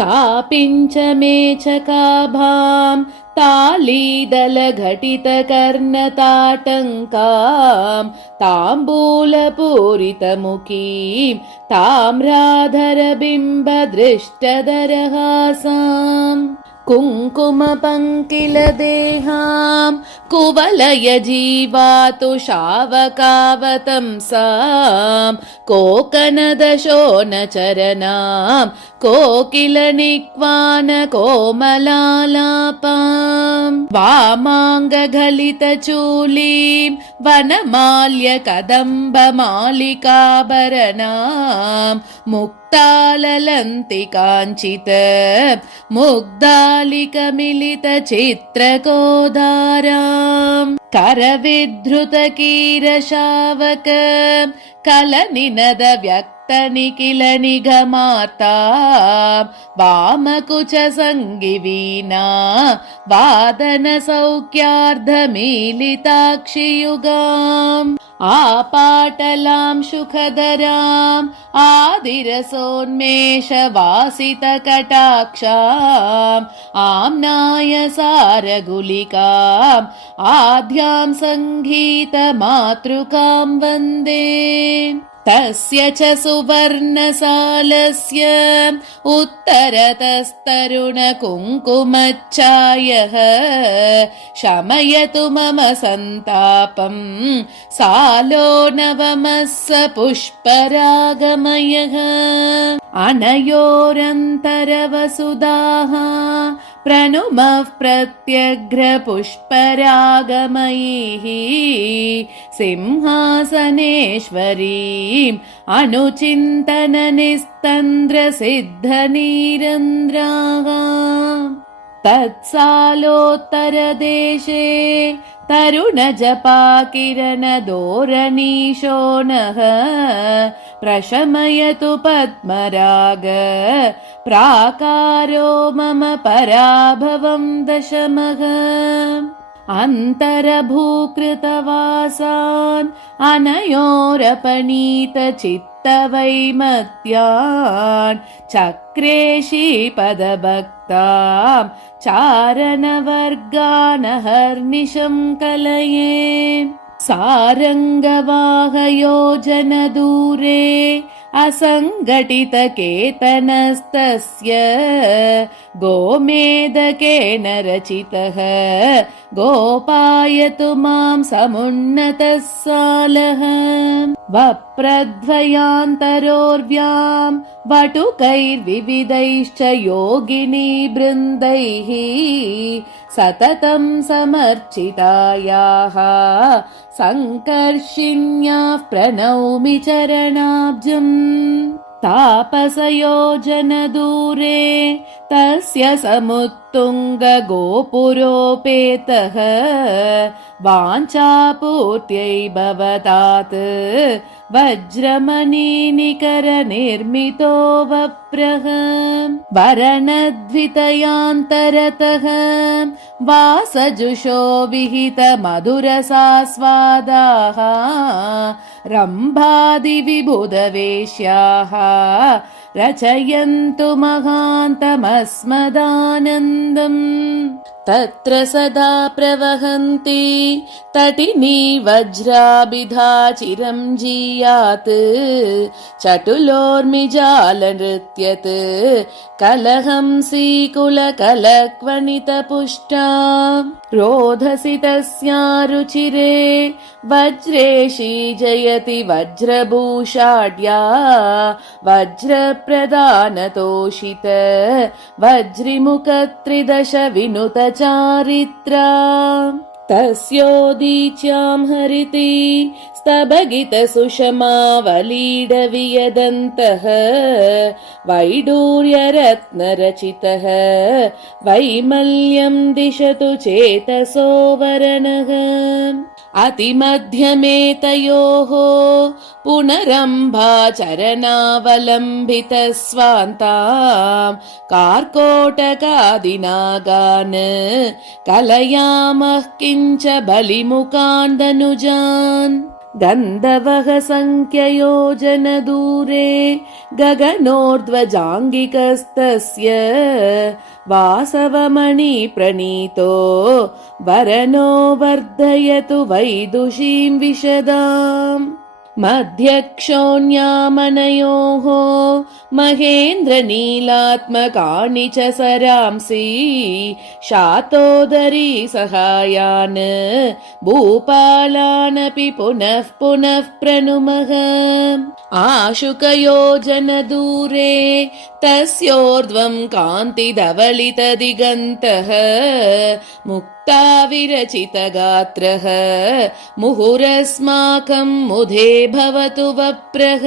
तापिञ्च मेचकाभां तालीदलघटितकर्णताटङ्कां ताम्बूलपूरितमुखीं ताम्राधरबिम्बदृष्टदरहासाम् कुङ्कुमपङ्किलदेहां कुवलयजीवातुषावकावतंसां कोकनदशोनचरनां कोकिलनिक्वानकोमलालापां वामाङ्गघलितचूलीं वनमाल्यकदम्बमालिकाभरणां मुक्ताललन्तिकाञ्चित मुग्धालिकमिलितचित्रकोदाराम् करविधृतकीरशावक कलनिनदव्यक्तनिखिलनिगमार्ता वामकुचसङ्गिवीणा वादनसौख्यार्धमीलिताक्षियुगाम् आपाटलां सुखदराम् आदिरसोन्मेषवासितकटाक्षाम् आम्नायसारगुलिकाम् आद्यां सङ्गीतमातृकां वन्दे तस्य च सुवर्णसालस्य उत्तरतस्तरुणकुङ्कुमच्छायः शमयतु मम सन्तापम् सालो नवमः स पुष्परागमयः अनयोरन्तरवसुधाः प्रणुमः प्रत्यग्रपुष्परागमयीः सिंहासनेश्वरीम् अनुचिन्तननिस्तन्द्रसिद्धनीरन्द्राः तत्सालोत्तरदेशे तरुणजपाकिरणदोरणीशोणः प्रशमयतु पद्मराग प्राकारो मम पराभवं दशमः अन्तरभूकृतवासान् अनयोरपनीतचित्तवैमत्यान् चक्रे श्रीपदभक्तां चारणवर्गानहर्निशं कलये सारङ्गवाहयोजनदूरे असङ्घटितकेतनस्तस्य गोमेदकेन रचितः गोपायतु मां समुन्नतः सालः वप्रद्वयान्तरोर्व्यां वटुकैर्विविधैश्च योगिनी बृन्दैः सततं समर्चितायाः सङ्कर्षिण्याः प्रणौमि चरणाब्जम् तापसयोजनदूरे तस्य समुत्तुङ्गगोपुरोपेतः वाञ्छापूर्त्यै भवतात् वज्रमणिनिकरनिर्मितो वप्रः वरणद्वितयान्तरतः वासजुषो विहितमधुरसास्वादाः रम्भादिविबुधवेश्याः रचयन्तु महान्तमस्मदानन्दम् तत्र सदा प्रवहन्ति तटिनी वज्राभिधा चिरं जीयात् चटुलोर्मिजालनृत्यत् कलहंसीकुलकलक्वनितपुष्टा रोधसि तस्यारुचिरे वज्रेशी जयति वज्रभूषाढ्या वज्रप्रदानतोषित वज्रिमुखत्रिदश विनुत चारित्रा तस्योदीच्यां हरिति स्तभगित सुषमावलीडवियदन्तः वैडूर्यरत्नरचितः वैमल्यं दिशतु चेतसो वरणः अतिमध्यमेतयोः पुनरम्भाचरणावलम्बितस्वान्तां कार्कोटकादिनागान् कलयामः किञ्च बलिमुखान् दनुजान् गन्धवः सङ्ख्ययोजनदूरे गगनोर्ध्वजाङ्गिकस्तस्य वासवमणिप्रणीतो वरनो वर्धयतु वैदुषीं विशदाम् मध्यक्षोण्यामनयोः महेन्द्रनीलात्मकानि च सरांसि शातोदरी सहायान् भूपालानपि पुनः पुनः प्रणुमः आशुकयोजनदूरे तस्योर्ध्वं कान्तिधवलितदिगन्तः मुक्ताविरचितगात्रः मुहुरस्माकं मुधे भवतु वप्रः।